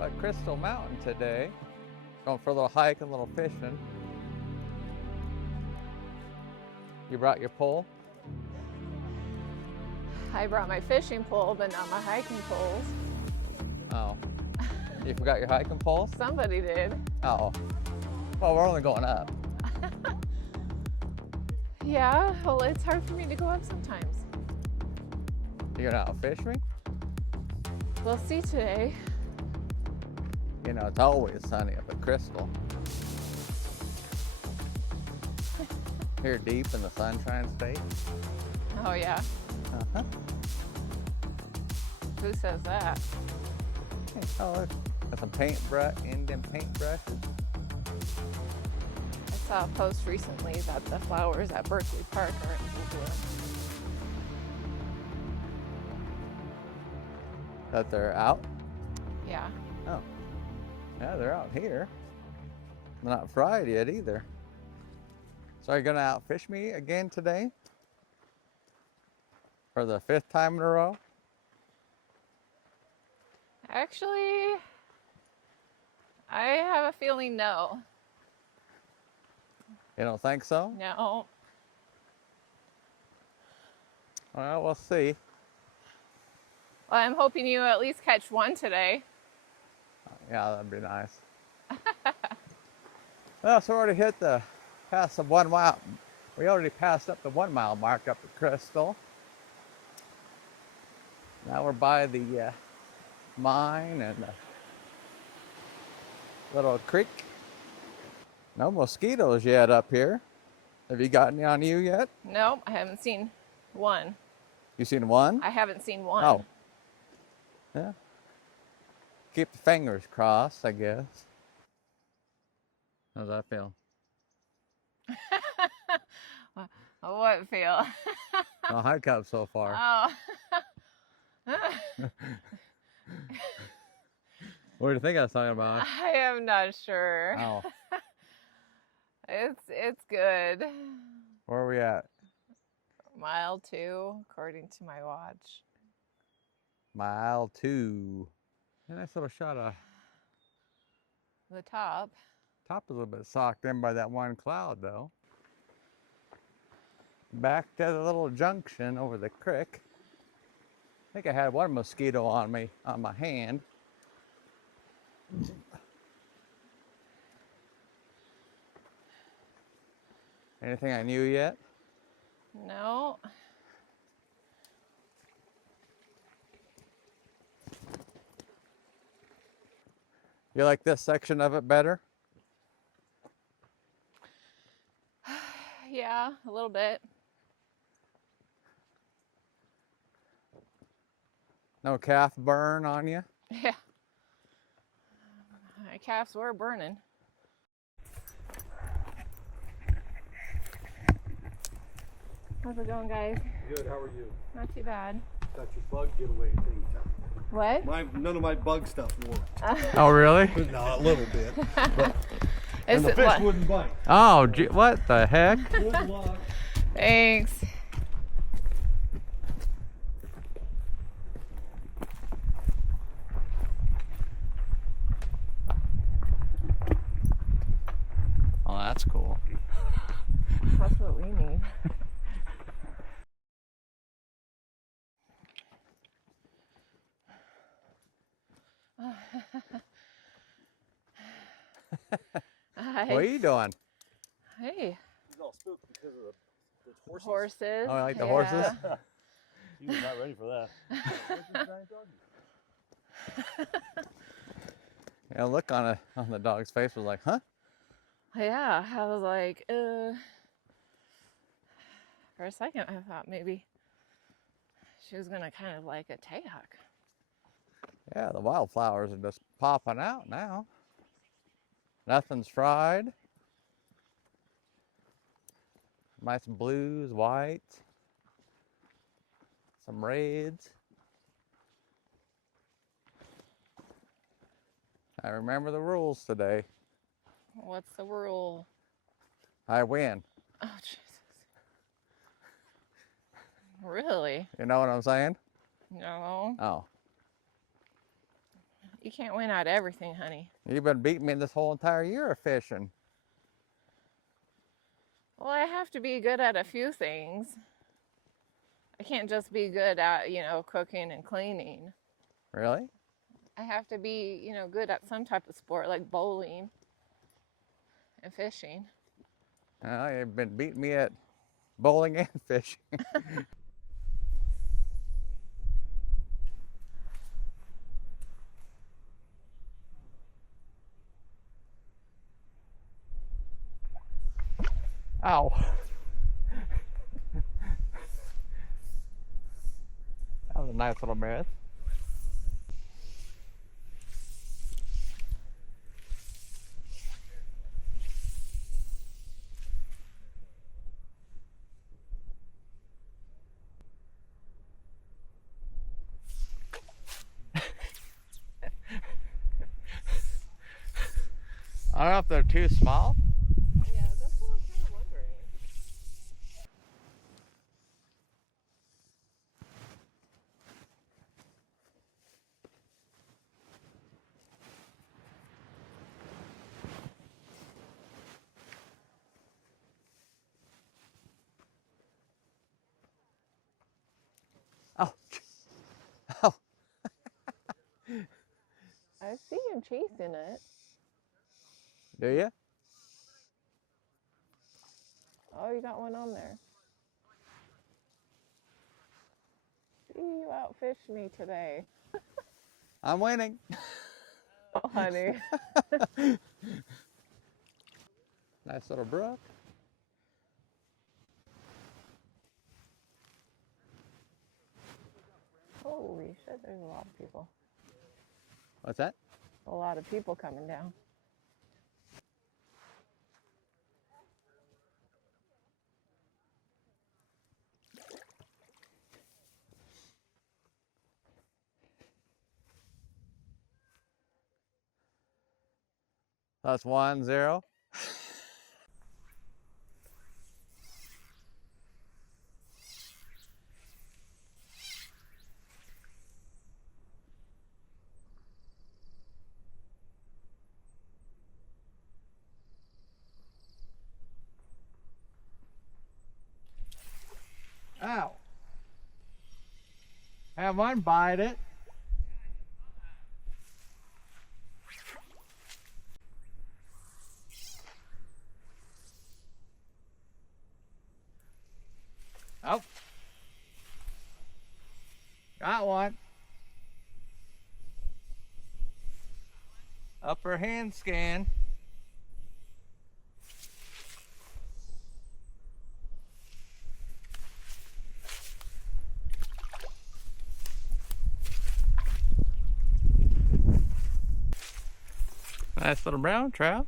at Crystal Mountain today. Going for a little hike and a little fishing. You brought your pole? I brought my fishing pole, but not my hiking poles. Oh. You forgot your hiking pole? Somebody did. Oh. Well, we're only going up. Yeah, well, it's hard for me to go up sometimes. You're not out fishing? We'll see today. You know, it's always sunny up at Crystal. Here deep in the Sunshine State. Oh, yeah. Uh-huh. Who says that? Oh, look. Got some Indian paintbrushes. I saw a post recently that the flowers at Berkeley Park are in full bloom. That they're out? Yeah. Oh. Yeah, they're out here. They're not fried yet either. So are you gonna outfish me again today? For the 5th time in a row? Actually, I have a feeling no. You don't think so? No. Well, we'll see. Well, I'm hoping you at least catch one today. Yeah, that'd be nice. Well, so we already past the 1 mile. We already passed up the 1 mile mark up at Crystal. Now we're by the mine and the little creek. No mosquitoes yet up here. Have you gotten any on you yet? No, I haven't seen one. You seen one? I haven't seen one. Oh. Yeah. Keep the fingers crossed, I guess. How's that feel? What feel? The hike up so far. Oh. What do you think I was talking about? I am not sure. Oh, It's good. where are we at? Mile 2, according to my watch. Mile 2. A nice little shot of The top. top is a little bit socked in by that one cloud though. Back to the little junction over the creek. I think I had one mosquito on me, on my hand. Anything I knew yet? No. You like this section of it better? Yeah, a little bit. No calf burn on you? Yeah. My calves were burning. How's it going, guys? Good, how are you? Not too bad. Got your bug giveaway thing. What? None of my bug stuff worked. Oh, really? No, a little bit. But, Is and the it fish what? wouldn't bite. Oh, what the heck? Good luck. Thanks. Oh, that's cool. That's what we need. Hi. What are you doing? Hey. He's all spooked because of the horses. Horses. Oh, I like the yeah. horses? He was not ready for that. Yeah, look on the dog's face was like, huh? Yeah, I was like, For a second, I thought maybe she was gonna kind of like attack. Yeah, the wildflowers are just popping out now. Nothing's fried. Nice blues, whites, some reds. I remember the rules today. What's the rule? I win. Oh, Jesus. Really? You know what I'm saying? No. Oh. You can't win at everything, honey. You've been beating me this whole entire year of fishing. Well, I have to be good at a few things. I can't just be good at, cooking and cleaning. Really? I have to be, good at some type of sport like bowling and fishing. You've been beating me at bowling and fishing. Ow. That was a nice little miss. I don't know if they're too small. Yeah, that's what I'm kind of wondering. Oh. Oh. I see him chasing it. Do you? Oh, you got one on there. See, you outfished me today. I'm winning. Oh, honey. Nice little brook. Holy shit, there's a lot of people. What's that? A lot of people coming down. That's 1-0. Ow. Have one bite it. Oh. Got one. Upper hand scan. Nice little brown trout.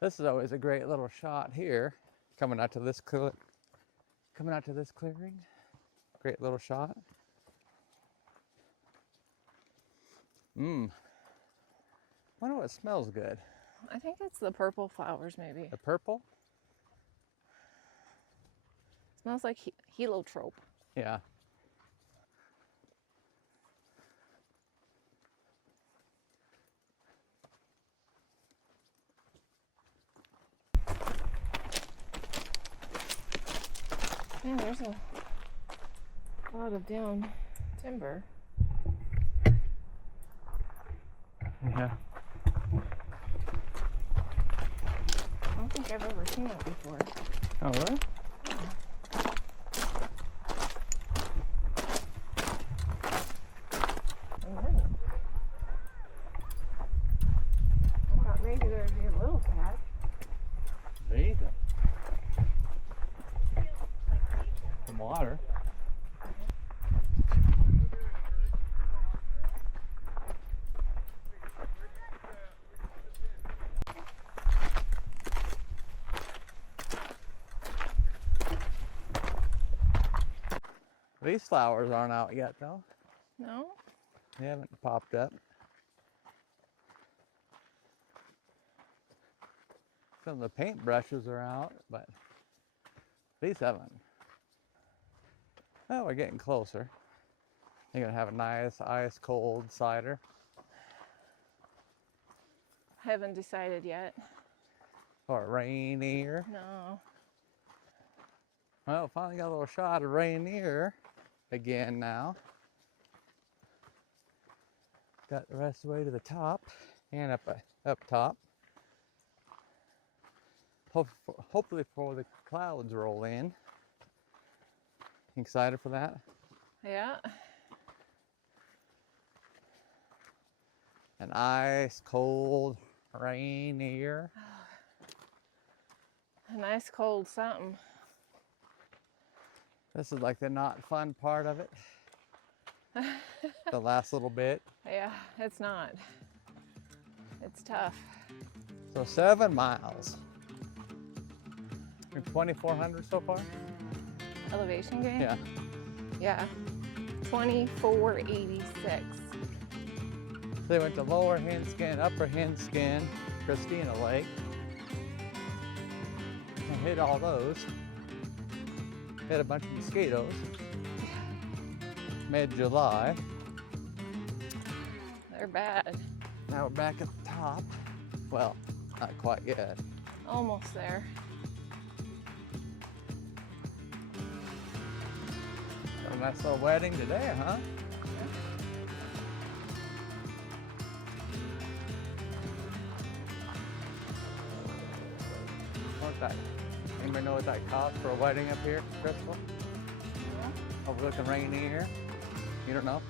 This is always a great little shot here. Coming out to this clearing. Great little shot. Wonder what smells good. I think it's the purple flowers, maybe. The purple? Smells like heliotrope. Yeah. Man, there's a lot of down timber. Yeah. I don't think I've ever seen that before. Oh, really? I thought maybe there These flowers aren't out yet though. No? They haven't popped up. Some of the paintbrushes are out, but these haven't. Oh, we're getting closer. You're gonna have a nice ice cold cider. Haven't decided yet. Or Rainier. No. Well, finally got a little shot of Rainier again now. Got the rest of the way to the top and up top. Hopefully before the clouds roll in. Excited for that? Yeah. An ice cold Rainier. A nice cold something. This is like the not fun part of it. The last little bit. Yeah, it's not. It's tough. So 7 miles. You're 2,400 so far? Elevation gain? Yeah. Yeah. 2486. They went to Lower Henskin, Upper Henskin, Christina Lake. And hit all those. Hit a bunch of mosquitoes. Mid-July. They're bad. Now we're back at the top. Well, not quite yet. Almost there. A nice little wedding today, huh? What's that? Anybody know what that costs for a wedding up here, Crystal? Overlooking Rainier? You don't know?